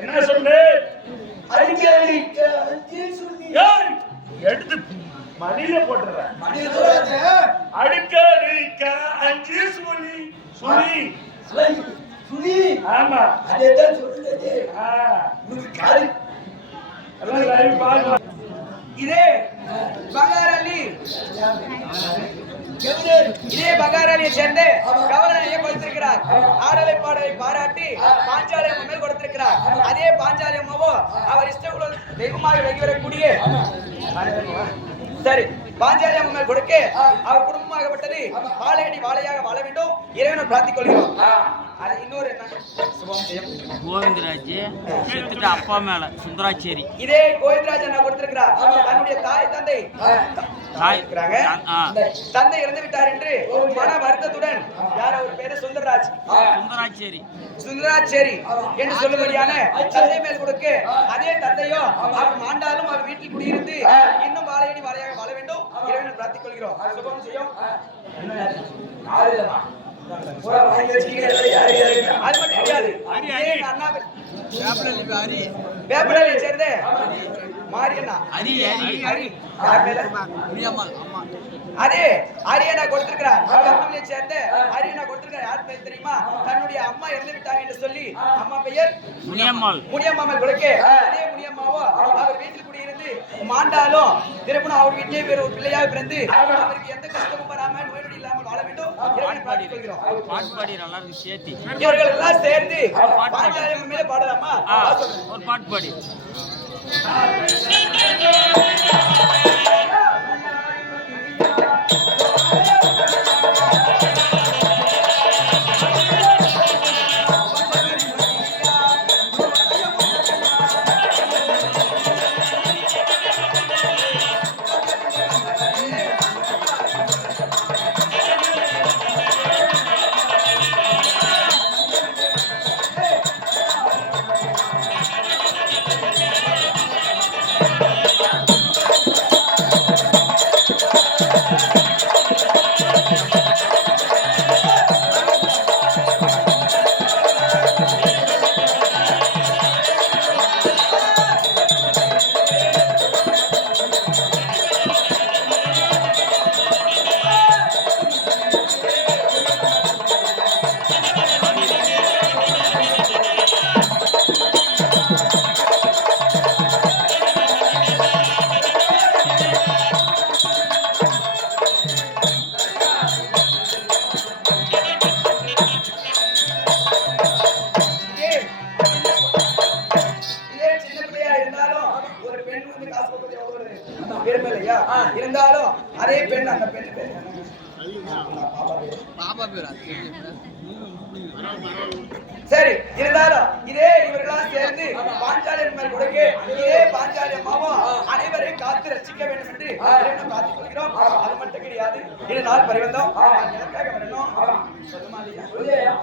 என்ன சொல்லு? எடுத்து மடியில போட்டுறேன். அடுக்க 5 சுழி சுழி சுழி. ஆமா, அதேதான் சொல்லுது. இதே பகாரலி இதே பகாரலியை சேர்ந்து கவர்னரையே கொடுத்திருக்கிறார். ஆடலை பாடலை பாராட்டி பாஞ்சாலி அம்மா மேல் கொடுத்திருக்கிறார். அதே பாஞ்சாலி அம்மாவோ அவர் இஷ்டகுல தெய்வமாக வெளிவரக்கூடிய சரி பாஞ்சாலி அம்மா மேல் கொடுக்க அவர் குடும்பமாகப்பட்டது வாழையடி வாழையாக வாழ வேண்டும் இறைவனை பிரார்த்திக் கொள்கிறோம். அது இன்னொரு கோவிந்தராஜ் அப்பா மேல சுந்தராச்சேரி இதே கோவிந்தராஜ் என்ன கொடுத்திருக்கிறார். தன்னுடைய தாய் தந்தை தந்தை இறந்து விட்டார் என்று மன வருத்தத்துடன் யார் அவர் பேரு சுந்தராச்சேரி என்று சொல்லும்படியான தந்தை மேல் கொடுக்க அதே தந்தையோ அவர் மாண்டாலும் அவர் வீட்டில் குடியிருந்து இன்னும் வாழையடி வாழையாக வாழ வேண்டும் இறைவனை பிரார்த்திக் கொள்கிறோம். சுபம் செய்யும். அது மட்டும் கிடையாது. வேப்பலையை சேர்ந்த மாரியண்ணா அதே அரியணா கொடுத்திருக்கிறார். கர்னூலை சேர்ந்த அரியணா கொடுத்திருக்கிறார். யார் பெயர் தெரியுமா? தன்னுடைய அம்மா இறந்து விட்டாங்க என்று சொல்லி அம்மா பெயர் முனியம்மாள் கொடுக்க அதே முனியம்மாவோ அவர் வீட்டில் குடியிருந்து மாண்டாலும் திருப்பணும் அவர் வீட்டிலே வேறு ஒரு பிள்ளையாக பிறந்து அவருக்கு எந்த கஷ்டமும் வராம நோய் நொடி இல்லாமல் வாழ வேண்டும். இவர்கள் எல்லாம் சேர்ந்து பாஞ்சாலி மேல பாடலாமா? ஒரு பாட்டு பாடி சரி, இருந்தாலும் இதே இவர்களாம் சேர்ந்து பாஞ்சாலியன் மேல் கொடுக்க இதே பாஞ்சாலி அம்மாவும் அனைவரையும் காத்து ரசிக்க வேண்டும் என்று இறைவனை காத்துக் கொள்கிறோம். அது மட்டும் கிடையாது, இது நாள் பரிவந்தம் எனக்காக வரணும். சொல்லுமா இல்லையா?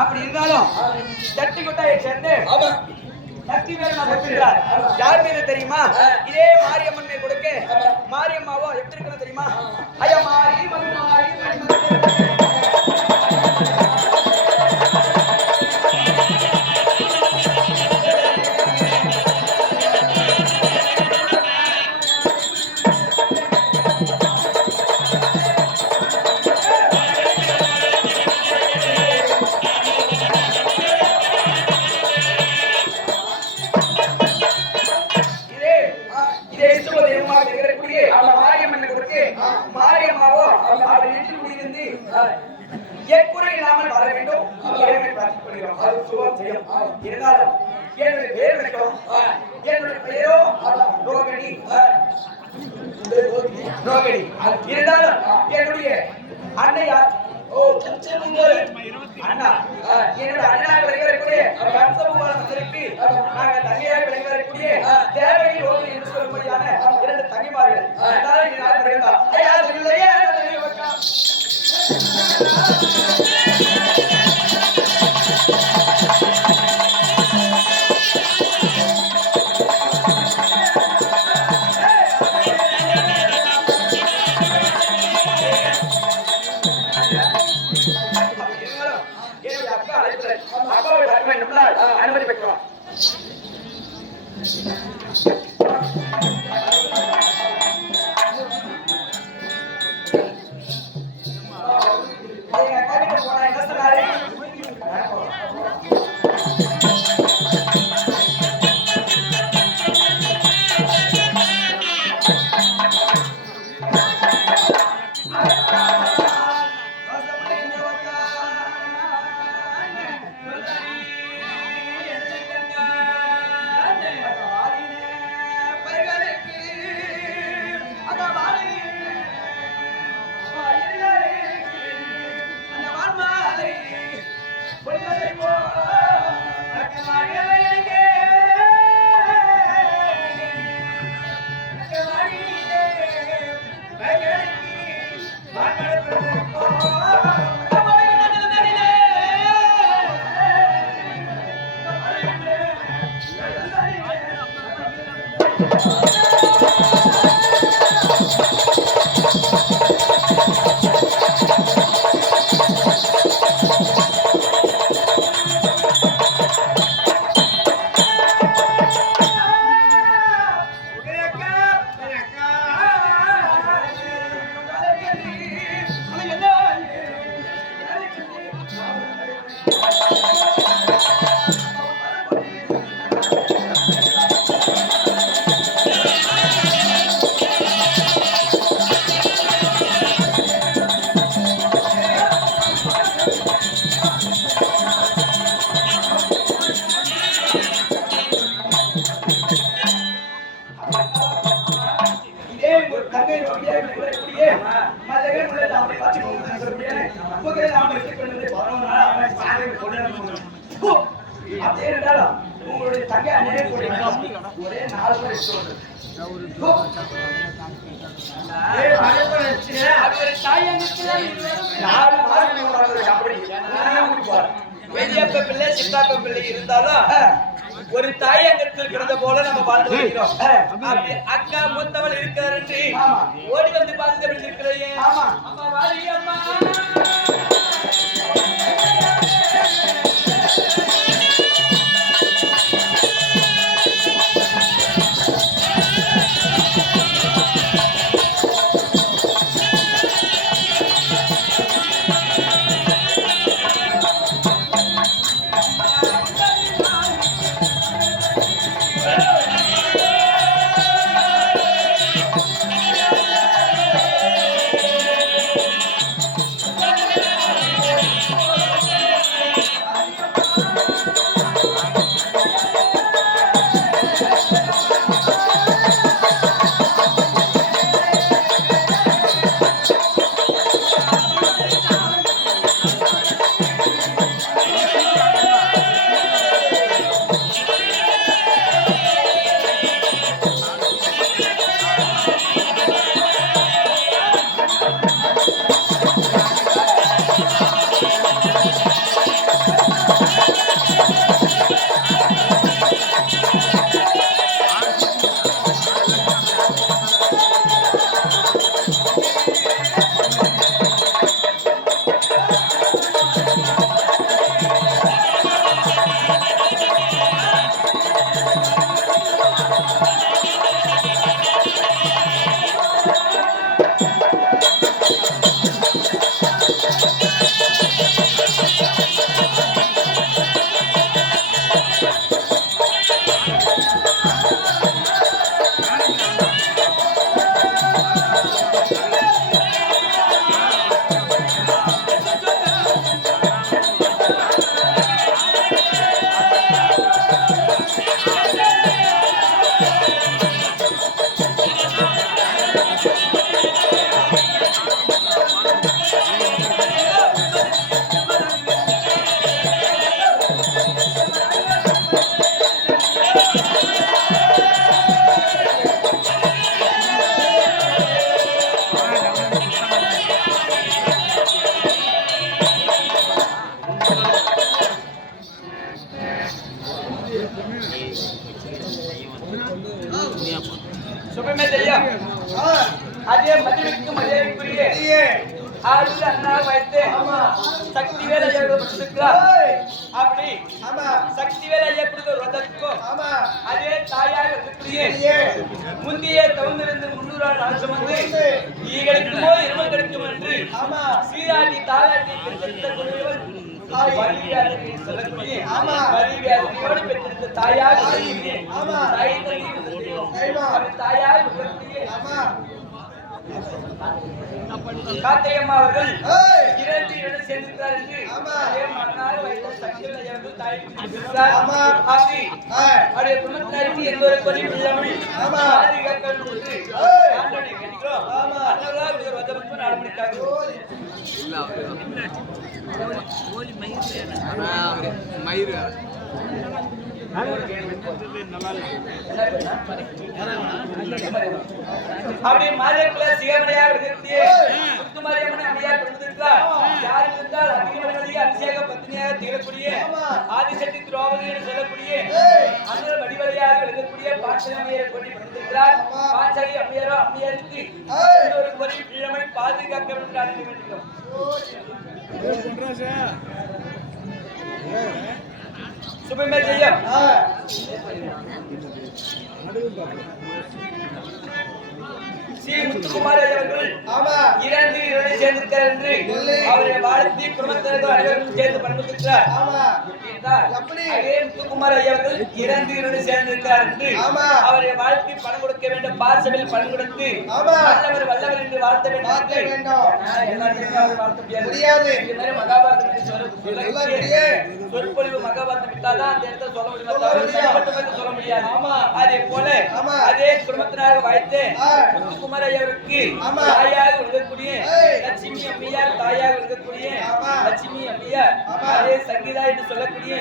அப்படி இருந்தாலும் சட்டி கொட்டாயை சேர்ந்து சக்தி மேல நான் கொடுக்கிறார். யார் மீது தெரியுமா? இதே மாரியம்மன் மேல் கொடுக்க மாரியம்மாவோ எப்படி இருக்கணும் தெரியுமா? ஐயா மாரி மாரியம்மாவோ அவர் வீட்டில் குடியிருந்து எக்குறை இல்லாமல் வாழ வேண்டும் பிரார்த்திக் கொள்கிறோம். அது சுபம் செய்யும். இருந்தாலும் என்னுடைய பேர் விளக்கம், என்னுடைய பெயரோ ரோகிணி. இருந்தாலும் என்னுடைய அன்னையார் அண்ணா என்னுடைய அண்ணா விளைவரக்கூடிய கம்சபுமானத்திற்கு நாங்கள் தங்கையாக விளைவரக்கூடிய தேவகி ரோகிணி என்று சொல்லும்படியான இரண்டு தங்கைமார்கள். அனுமதி பெற்றோம். என்ன சொன்னாரு? உங்களுடைய தங்க ஒரே 4 பேர் பெரியப்ப பிள்ளை சித்தாப்ப பிள்ளை இருந்தாலும் ஒரு தாயங்கத்தில் கிடந்த போல நம்ம வாழ்ந்து வருகிறோம். அக்கா மூத்தவள் இருக்கிறார் என்று ஓடி வந்து பார்த்து இருக்கிறேன். அம்மா வாரி அம்மா சுபமே தெரியும். அதே மதிலுக்கு மரியாதைக்குரிய ஆறு அண்ணா வைத்து சக்திவேல் ஐயா அப்படி சக்திவேல் ஐயா கொடுத்த ரதத்துக்கும் அதே தாயாக இருக்கக்கூடிய முந்தைய தவந்திருந்து 300 நாள் சுமந்து ஈகளுக்கும் போது இரும கிடைக்கும் என்று சீராட்டி தாலாட்டி பெற்றெடுத்த தாயாக காத்தையம்மா அவர்கள் 2 இடம் சேர்ந்திருக்கிறார் என்று மன்னார் வைத்த சக்திவேல் ஐயா அவர்கள் தாய் அவருடைய குடும்பத்தினருக்கு எந்த ஒரு குறையும் இல்லாமல் பாதுகாக்க ஆண்டவனை கேட்கிறோம். அண்ணவர்களால் ஒரு வதவன்பு நடப்பிடித்தார்கள். அப்படி மாதக்குள்ள சிவமணியாக இருக்கக்கூடிய முத்துமாரியம்மன் அம்மையார் கொடுத்திருக்கிறார். யார் இருந்தால் அதிகமனதிக அபிஷேக பத்னியாக திகழக்கூடிய ஆதிசக்தி திரௌபதி என்று சொல்லக்கூடிய அந்த வடிவலையாக இருக்கக்கூடிய பாட்சலி அம்மையாரை கொண்டு கொடுத்திருக்கிறார். பாட்சலி அம்மையாரோ அம்மையாருக்கு ஒரு பொறி இளமை பாதுகாக்க வேண்டும் என்று வேண்டுகிறோம். சுபமே செய்யும். ஸ்ரீ முத்துக்குமார் அவர்கள் 2 இடம் சேர்ந்திருக்கிறார் என்று அவரை வாழ்த்தி குடும்பத்தினர்கள் அனைவரும் சேர்ந்து பண்புகிறார். அதே முத்துக்குமார் அவர்கள் 2 இடம் சேர்ந்திருக்கிறார் என்று அவரை வாழ்த்தி பணம் கொடுக்க வேண்டும். பார்சபில் பணம் கொடுத்து வல்லவர் வல்லவர் என்று வாழ்த்த வேண்டும். எல்லாத்தையும் வாழ்த்த முடியாது. இந்த மாதிரி மகாபாரதம் சொற்பொழிவு மகாபாரதம் விட்டாதான் அந்த இடத்துல சொல்ல முடியும். முடியாது. அதே போல அதே குடும்பத்தினராக வைத்து முத்துக்குமார் ஐயாவிற்கு தாயாக விளங்கக்கூடிய லட்சுமி அம்மையார், தாயாக விளங்கக்கூடிய லட்சுமி அம்மையார், அதே சங்கீதா என்று சொல்லக்கூடிய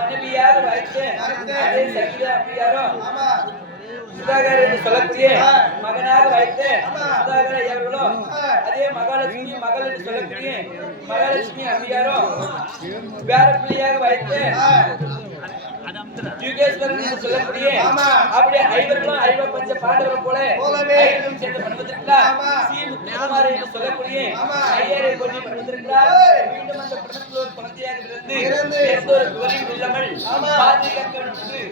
மனைவியாக வைத்து அதே சங்கீதா அம்மையாரும் சுதாகர் என்று சொல்லக்கூடிய மகனாக வைத்து சுதாகர் ஐயர்களும் அதே மகாலட்சுமி மகள் என்று சொல்லக்கூடிய மகாலட்சுமி அம்மையாரும் பேர பிள்ளையாக வைத்து யுகேஸ்வரன் என்று சொல்லக்கூடிய அப்படியே ஐவர்களும் ஐவ பஞ்ச பாண்டவர் போல ஐவரும் சேர்ந்து பண்ணுவதற்காக ஸ்ரீ முத்துக்குமார் என்று சொல்லக்கூடிய ஐயரை கொண்டு பண்ணுவதற்காக மீண்டும் அந்த படத்தில் ஒரு குழந்தையாக இருந்து எந்த ஒரு குறையும் இல்லாமல் பாதுகாக்க வேண்டும் என்று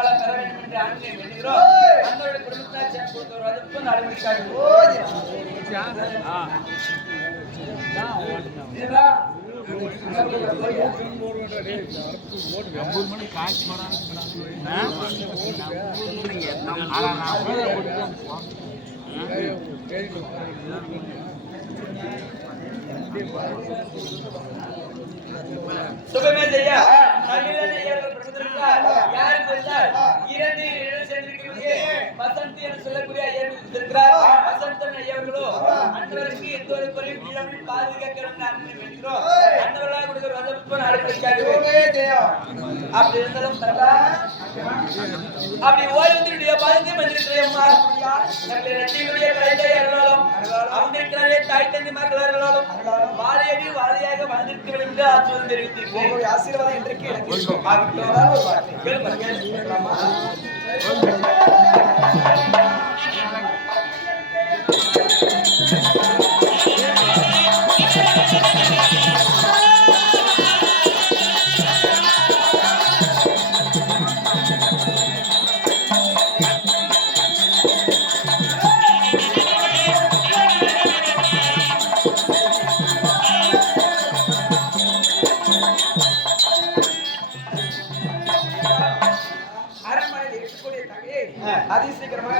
வளம் பெற வேண்டும் என்று ஆணையை வேண்டுகிறோம். அன்னோட குடும்பத்தார் சேர்ந்து கொடுத்தவர் அதுக்கும் நடவடிக்கை சுபமே செய்யா யாருக்கு இருந்தால் இரண்டு சேர்ந்திருக்கிறது வசந்த் என்று சொல்லக்கூடிய ஐயர் இருக்கிறார். வசந்தன் ஐயர்களோ அன்னவருக்கு எந்த ஒரு குறையும் இல்லாமல் பாதுகாக்கிறோம் வேண்டுகிறோம். அன்னவர்களாக கொடுக்கிற வசப்பும் அப்படி இருந்தாலும் அப்படி ஓய்வுடைய பாதித்து வந்திருக்கிறேம்மா. நம்முடைய நட்டிகளுடைய கலைஞரை அருளாலும் அவங்களுக்கிறாரே தாய் தந்தை மக்கள் அருளாலும் வாழையடி வாழையாக வாழ்ந்திருக்க வேண்டும் என்று ஆசிர்வாதம் தெரிவித்திருக்கிறேன். ஆசீர்வாதம் இன்றைக்கு எனக்கு அதிசீக்கிரமாக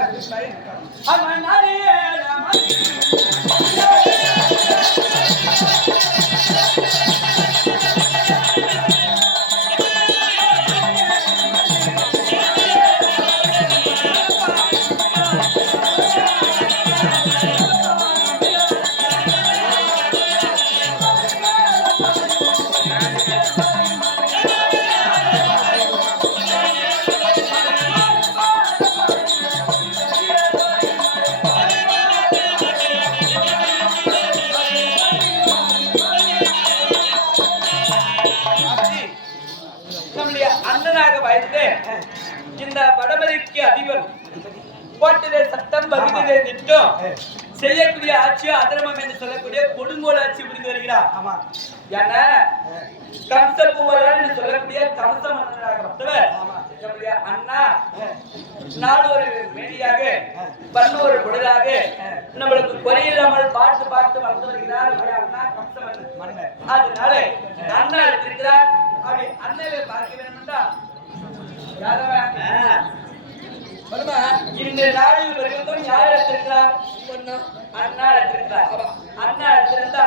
இந்த வடமதிக்கு அதிபர் போட்டிலே சட்டம் வருகிறதே திட்டம் செய்யக்கூடிய ஆட்சி அதர்மம் என்று சொல்லக்கூடிய கொடுங்கோல் ஆட்சி புரிந்து வருகிறார். என கம்சகுமாரன் என்று சொல்லக்கூடிய கம்ச மன்னராகப்பட்டவர் நம்முடைய அண்ணா நாடு ஒரு மேடியாக பன்னொரு குடலாக நம்மளுக்கு குறையில்லாமல் பார்த்து பார்த்து வளர்ந்து வருகிறார் அண்ணா கம்ச மன்னர். அதனால அண்ணா இருக்கிறார். அப்படி அண்ணாவை பார்க்க வேண்டும்னா இந்த நாளில் வருகிறதும் யார் எடுத்திருக்கிறார்? அண்ணா எடுத்திருக்கிறார். அண்ணா எடுத்திருந்தா